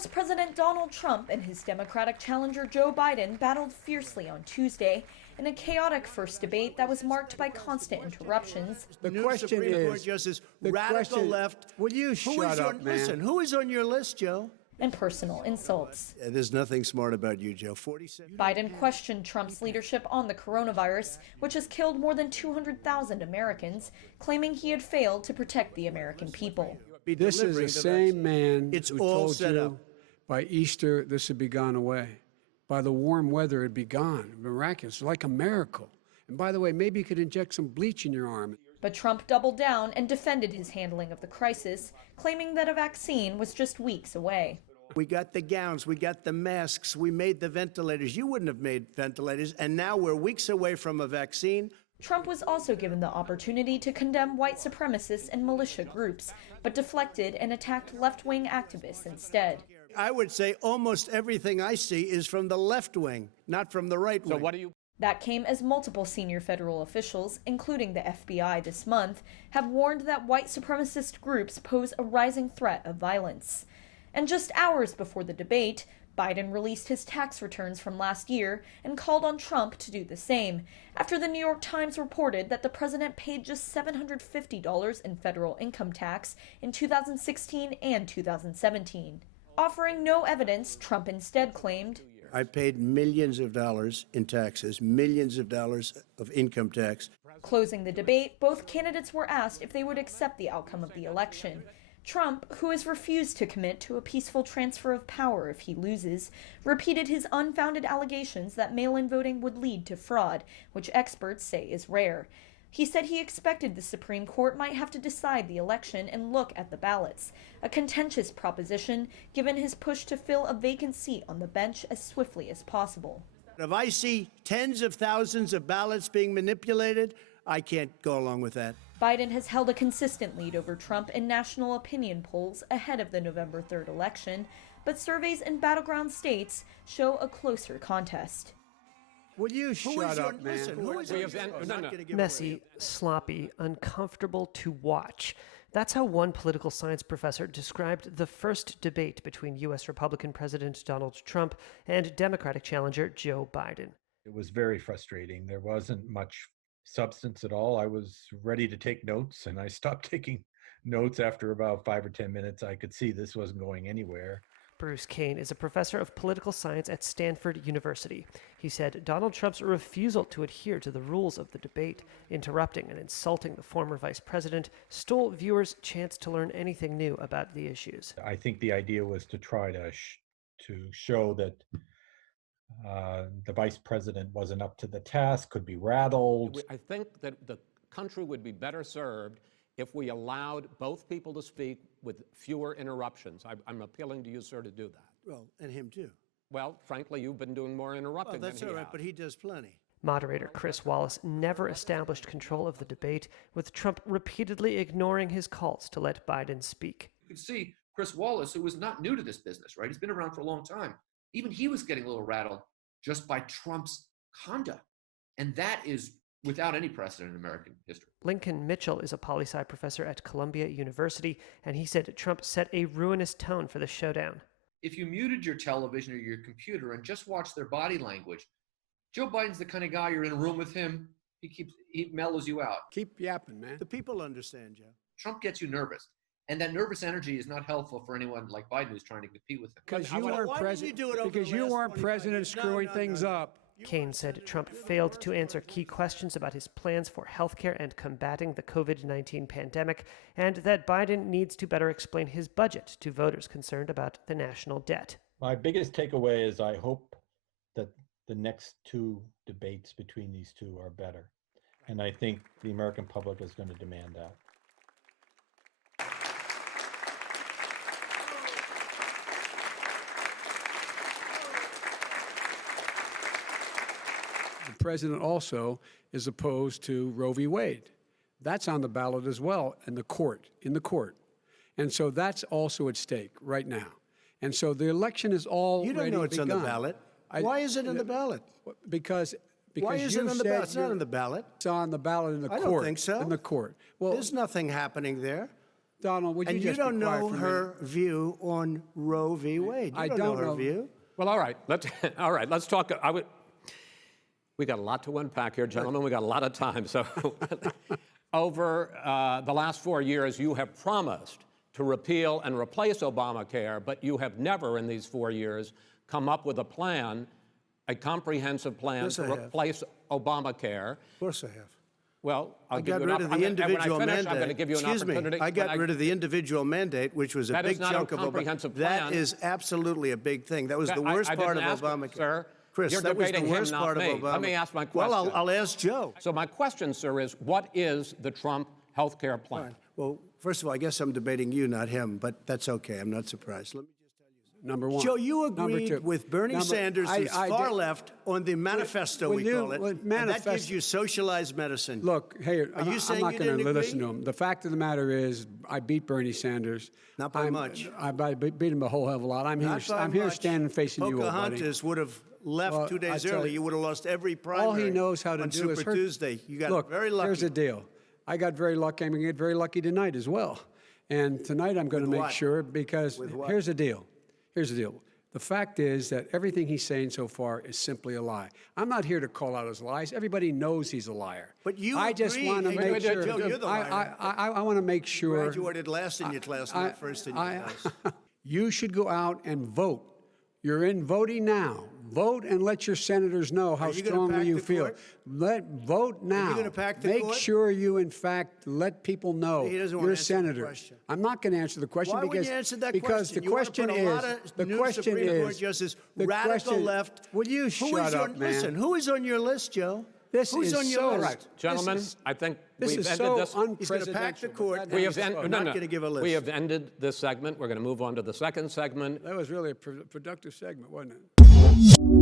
U.S. President Donald Trump and his Democratic challenger Joe Biden battled fiercely on Tuesday in a chaotic first debate that was marked by constant interruptions. The question is, Justice, radical left. Will you shut up, man? Listen, who is on your list, Joe? And personal insults. There's nothing smart about you, Joe. 47. Biden questioned Trump's leadership on the coronavirus, which has killed more than 200,000 Americans, claiming he had failed to protect the American people. This is the same man It's who all told set you up. by Easter this would be gone away. By the warm weather, it'd be gone. Miraculous, like a miracle. And by the way, maybe you could inject some bleach in your arm. But Trump doubled down and defended his handling of the crisis, claiming that a vaccine was just weeks away. We got the gowns, we got the masks, we made the ventilators. You wouldn't have made ventilators, and now we're weeks away from a vaccine. Trump was also given the opportunity to condemn white supremacists and militia groups, but deflected and attacked left-wing activists instead. I would say almost everything I see is from the left wing, not from the right wing. So what do you... That came as multiple senior federal officials, including the FBI this month, have warned that white supremacist groups pose a rising threat of violence. And just hours before the debate, Biden released his tax returns from last year and called on Trump to do the same, after the New York Times reported that the president paid just $750 in federal income tax in 2016 and 2017. Offering no evidence, Trump instead claimed, I paid millions of dollars in taxes, millions of dollars of income tax. Closing the debate, both candidates were asked if they would accept the outcome of the election. Trump, who has refused to commit to a peaceful transfer of power if he loses, repeated his unfounded allegations that mail-in voting would lead to fraud, which experts say is rare. He said he expected the Supreme Court might have to decide the election and look at the ballots, a contentious proposition given his push to fill a vacant seat on the bench as swiftly as possible. If I see tens of thousands of ballots being manipulated, I can't go along with that. Biden has held a consistent lead over Trump in national opinion polls ahead of the November 3rd election, but surveys in battleground states show a closer contest. Will you shut up, man? Listen, who is Messy, sloppy, uncomfortable to watch. That's how one political science professor described the first debate between U.S. Republican President Donald Trump and Democratic challenger Joe Biden. It was very frustrating. There wasn't much substance at all. I was ready to take notes, and I stopped taking notes after about 5 or 10 minutes. I could see this wasn't going anywhere. Bruce Kane is a professor of political science at Stanford University. He said Donald Trump's refusal to adhere to the rules of the debate, interrupting and insulting the former vice president, stole viewers' chance to learn anything new about the issues. I think the idea was to try to show that the vice president wasn't up to the task, could be rattled. I think that the country would be better served if we allowed both people to speak with fewer interruptions. I'm appealing to you, sir, to do that. Well, and him too. Well, frankly, you've been doing more interrupting That's than he all right, has. but he does plenty. Moderator Chris Wallace never established control of the debate, with Trump repeatedly ignoring his calls to let Biden speak. You could see Chris Wallace, who was not new to this business, right? He's been around for a long time. Even he was getting a little rattled just by Trump's conduct. And that is without any precedent in American history. Lincoln Mitchell is a poli-sci professor at Columbia University, and he said Trump set a ruinous tone for the showdown. If you muted your television or your computer and just watched their body language, Joe Biden's the kind of guy, you're in a room with him, he mellows you out. Keep yapping, man. The people understand, Joe. Trump gets you nervous. And that nervous energy is not helpful for anyone like Biden who's trying to compete with him. Because you weren't president screwing things up. Kane said Trump failed to answer key questions about his plans for healthcare and combating the COVID-19 pandemic, and that Biden needs to better explain his budget to voters concerned about the national debt. My biggest takeaway is I hope that the next two debates between these two are better. And I think the American public is going to demand that. The president also is opposed to Roe v. Wade. That's on the ballot as well in the court. And so that's also at stake right now. And so the election is all You don't know it's on the ballot. Why is it on the ballot? Because Why is it on the ballot? It's not on the ballot. It's on the ballot in the court. I don't think so. In the court. Well, there's nothing happening there. Donald, would you And just you don't be quiet know for a her minute? view on Roe v. Wade. You I don't don't know her know. view. Well, all right. Let's talk. We got a lot to unpack here, gentlemen. We got a lot of time. So over the last 4 years, you have promised to repeal and replace Obamacare, but you have never in these 4 years come up with a plan, a comprehensive plan Yes, to I have. replace Obamacare. Of course I have. Well, I got rid of the individual mandate. I'm going to give you an Excuse opportunity. me. I got rid of the individual mandate, which was a That is big not a chunk of comprehensive That plan. is absolutely a big thing. That was the worst I part of didn't ask, Obamacare. Sir. Chris, You're that was the debating him, worst not part me. of Obamacare. Let me ask my Well, question. I'll ask Joe. So my question, sir, is what is the Trump health care plan? Fine. Well, first of all, I guess I'm debating you, not him, but that's okay. I'm not surprised. Let me just tell you Number one. Joe, you Number agreed two. with Bernie Sanders, who's far did- left, on the manifesto, we call it. And that gives you socialized medicine. Look, hey, you saying I'm you not going to didn't listen agree? to him. The fact of the matter is, I beat Bernie Sanders. Not by much. I beat him a whole hell of a lot. I'm here much. standing facing you, old buddy. Pocahontas would have left Well, 2 I days tell early. you, You would have lost every primary. All he knows how to on do Super is hurt. Tuesday. You got Look, very lucky. here's the deal. I got very lucky. I'm going to get very lucky tonight as well. And tonight I'm going to With make what? sure, because With what? here's the deal. Here's the deal. The fact is that everything he's saying so far is simply a lie. I'm not here to call out his lies. Everybody knows he's a liar. But you I just agree. want to Hey, make sure. Joe, you're the liar. I want to make sure. Graduated last in your class, not first in your class. You should go out and vote. You're in voting now. Vote and let your senators know how you gonna strongly pack you the feel. court? Vote now. gonna pack the Make court? sure you, in fact, let people know He doesn't wanna you're a answer the senator. question. I'm not going to answer the question Why because wouldn't you answer that because question? the question you is want to put a lot of the new question Supreme Court is justices, the radical question- left. Will you Who shut is up, on, man? Listen, who is on your list, Joe? This Who's is on your so- list? All right, gentlemen, This is- I think This we've is ended so this. He's going to pack the unpresidential, court. but that We is have fun. I'm not going to give a list. We have ended this segment. We're going to move on to the second segment. That was really a productive segment, wasn't it?